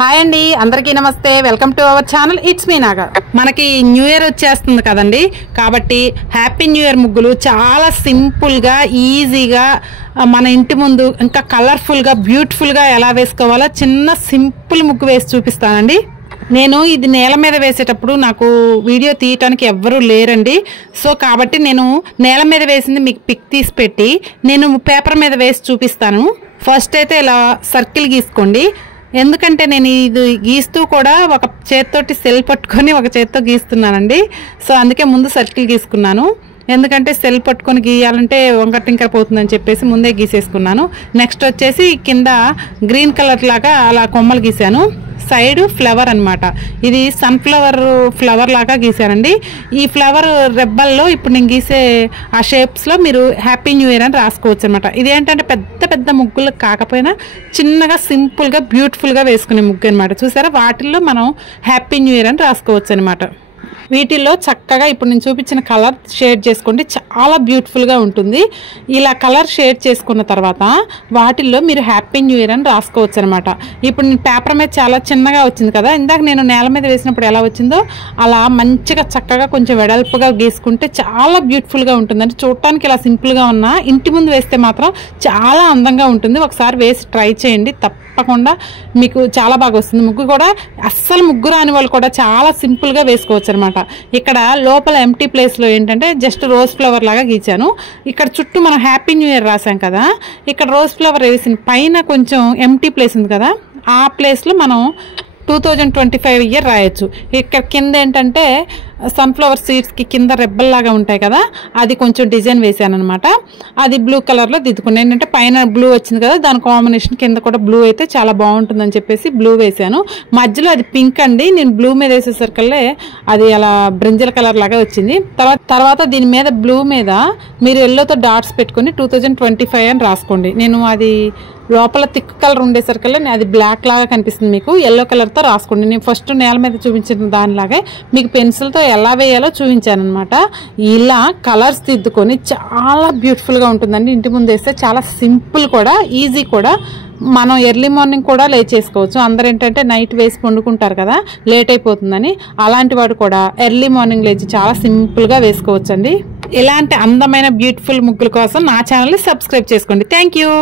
Hi అండి, అందరికీ నమస్తే. Welcome to our channel. It's me Naga. మనకి న్యూ ఇయర్ వచ్చేస్తుంది కదండి, కాబట్టి హ్యాపీ న్యూ ఇయర్ ముగ్గులు చాలా సింపుల్గా ఈజీగా మన ఇంటి ముందు ఇంకా కలర్ఫుల్గా బ్యూటిఫుల్గా ఎలా వేసుకోవాలో చిన్న సింపుల్ ముగ్గు వేసి చూపిస్తానండి. నేను ఇది నేల మీద వేసేటప్పుడు నాకు వీడియో తీయటానికి ఎవ్వరూ లేరండి. సో కాబట్టి నేను నేల మీద వేసింది మీకు పిక్ తీసి పెట్టి నేను పేపర్ మీద వేసి చూపిస్తాను. ఫస్ట్ అయితే ఇలా సర్కిల్ గీసుకోండి. ఎందుకంటే నేను ఇది గీస్తూ కూడా ఒక చేత్తోటి సెల్ పట్టుకొని ఒక చేత్తో గీస్తున్నానండి. సో అందుకే ముందు సర్కిల్ గీసుకున్నాను. ఎందుకంటే సెల్ పట్టుకొని గీయాలంటే వంకర టింకర పోతుందని చెప్పేసి ముందే గీసేసుకున్నాను. నెక్స్ట్ వచ్చేసి కింద గ్రీన్ కలర్ లాగా అలా కొమ్మలు గీసాను. సైడ్ ఫ్లవర్ అనమాట, ఇది సన్ఫ్లవర్ ఫ్లవర్ లాగా గీసానండి. ఈ ఫ్లవర్ రెబ్బల్లో ఇప్పుడు నేను గీసే ఆ షేప్స్లో మీరు హ్యాపీ న్యూ ఇయర్ అని రాసుకోవచ్చు అనమాట. ఇది ఏంటంటే పెద్ద పెద్ద ముగ్గులు కాకపోయినా చిన్నగా సింపుల్గా బ్యూటిఫుల్గా వేసుకునే ముగ్గు అనమాట. చూసారా, వాటిల్లో మనం హ్యాపీ న్యూ ఇయర్ అని రాసుకోవచ్చు అనమాట. వీటిల్లో చక్కగా ఇప్పుడు నేను చూపించిన కలర్ షేడ్ చేసుకోండి, చాలా బ్యూటిఫుల్గా ఉంటుంది. ఇలా కలర్ షేడ్ చేసుకున్న తర్వాత వాటిల్లో మీరు హ్యాపీ న్యూ ఇయర్ అని రాసుకోవచ్చు అనమాట. ఇప్పుడు నేను పేపర్ మీద చాలా చిన్నగా వచ్చింది కదా, ఇందాక నేను నేల మీద వేసినప్పుడు ఎలా వచ్చిందో అలా మంచిగా చక్కగా కొంచెం వెడల్పుగా గీసుకుంటే చాలా బ్యూటిఫుల్గా ఉంటుందండి. చూడటానికి ఇలా సింపుల్గా ఉన్నా ఇంటి ముందు వేస్తే మాత్రం చాలా అందంగా ఉంటుంది. ఒకసారి వేసి ట్రై చేయండి, తప్పకుండా మీకు చాలా బాగా వస్తుంది. ముగ్గు కూడా అస్సలు ముగ్గు రాని వాళ్ళు కూడా చాలా సింపుల్గా వేసుకోవచ్చు అనమాట. ఇక్కడ లోపల ఎంటీ ప్లేస్లో ఏంటంటే జస్ట్ రోజ్ ఫ్లవర్ లాగా గీచాను. ఇక్కడ చుట్టూ మనం హ్యాపీ న్యూ ఇయర్ రాసాం కదా, ఇక్కడ రోజ్ ఫ్లవర్ వేసిన పైన కొంచెం ఎంటీ ప్లేస్ ఉంది కదా, ఆ ప్లేస్లో మనం 2025 ఇయర్ రాయొచ్చు. ఇక్కడ కింద ఏంటంటే సన్ఫ్లవర్ సీడ్స్కి కింద రెబ్బల్లాగా ఉంటాయి కదా, అది కొంచెం డిజైన్ వేసాను అనమాట. అది బ్లూ కలర్లో దిద్దుకున్నాను. ఏంటంటే పైన బ్లూ వచ్చింది కదా, దాని కాంబినేషన్ కింద కూడా బ్లూ అయితే చాలా బాగుంటుందని చెప్పేసి బ్లూ వేసాను. మధ్యలో అది పింక్ అండి, నేను బ్లూ మీద వేసేసరికల్లే అది అలా బ్రింజల్ కలర్ లాగా వచ్చింది. తర్వాత దీని మీద బ్లూ మీద మీరు ఎల్లోతో డాట్స్ పెట్టుకుని 2025 అని రాసుకోండి. నేను అది లోపల థిక్ కలర్ ఉండేసరికల్లా అది బ్లాక్ లాగా కనిపిస్తుంది, మీకు ఎల్లో కలర్తో రాసుకోండి. నేను ఫస్ట్ నేల మీద చూపించిన దానిలాగే మీకు పెన్సిల్తో ఎలా వేయాలో చూపించాను అనమాట. ఇలా కలర్స్ దిద్దుకొని చాలా బ్యూటిఫుల్గా ఉంటుందండి. ఇంటి ముందు వేస్తే చాలా సింపుల్ కూడా ఈజీ కూడా. మనం ఎర్లీ మార్నింగ్ కూడా లేచేసుకోవచ్చు. అందరూ ఏంటంటే నైట్ వేసి పండుకుంటారు కదా, లేట్ అయిపోతుందని, అలాంటి వాడు కూడా ఎర్లీ మార్నింగ్ లేచి చాలా సింపుల్గా వేసుకోవచ్చు అండి. ఇలాంటి అందమైన బ్యూటిఫుల్ ముగ్గుల కోసం నా ఛానల్ని సబ్స్క్రైబ్ చేసుకోండి. Thank you.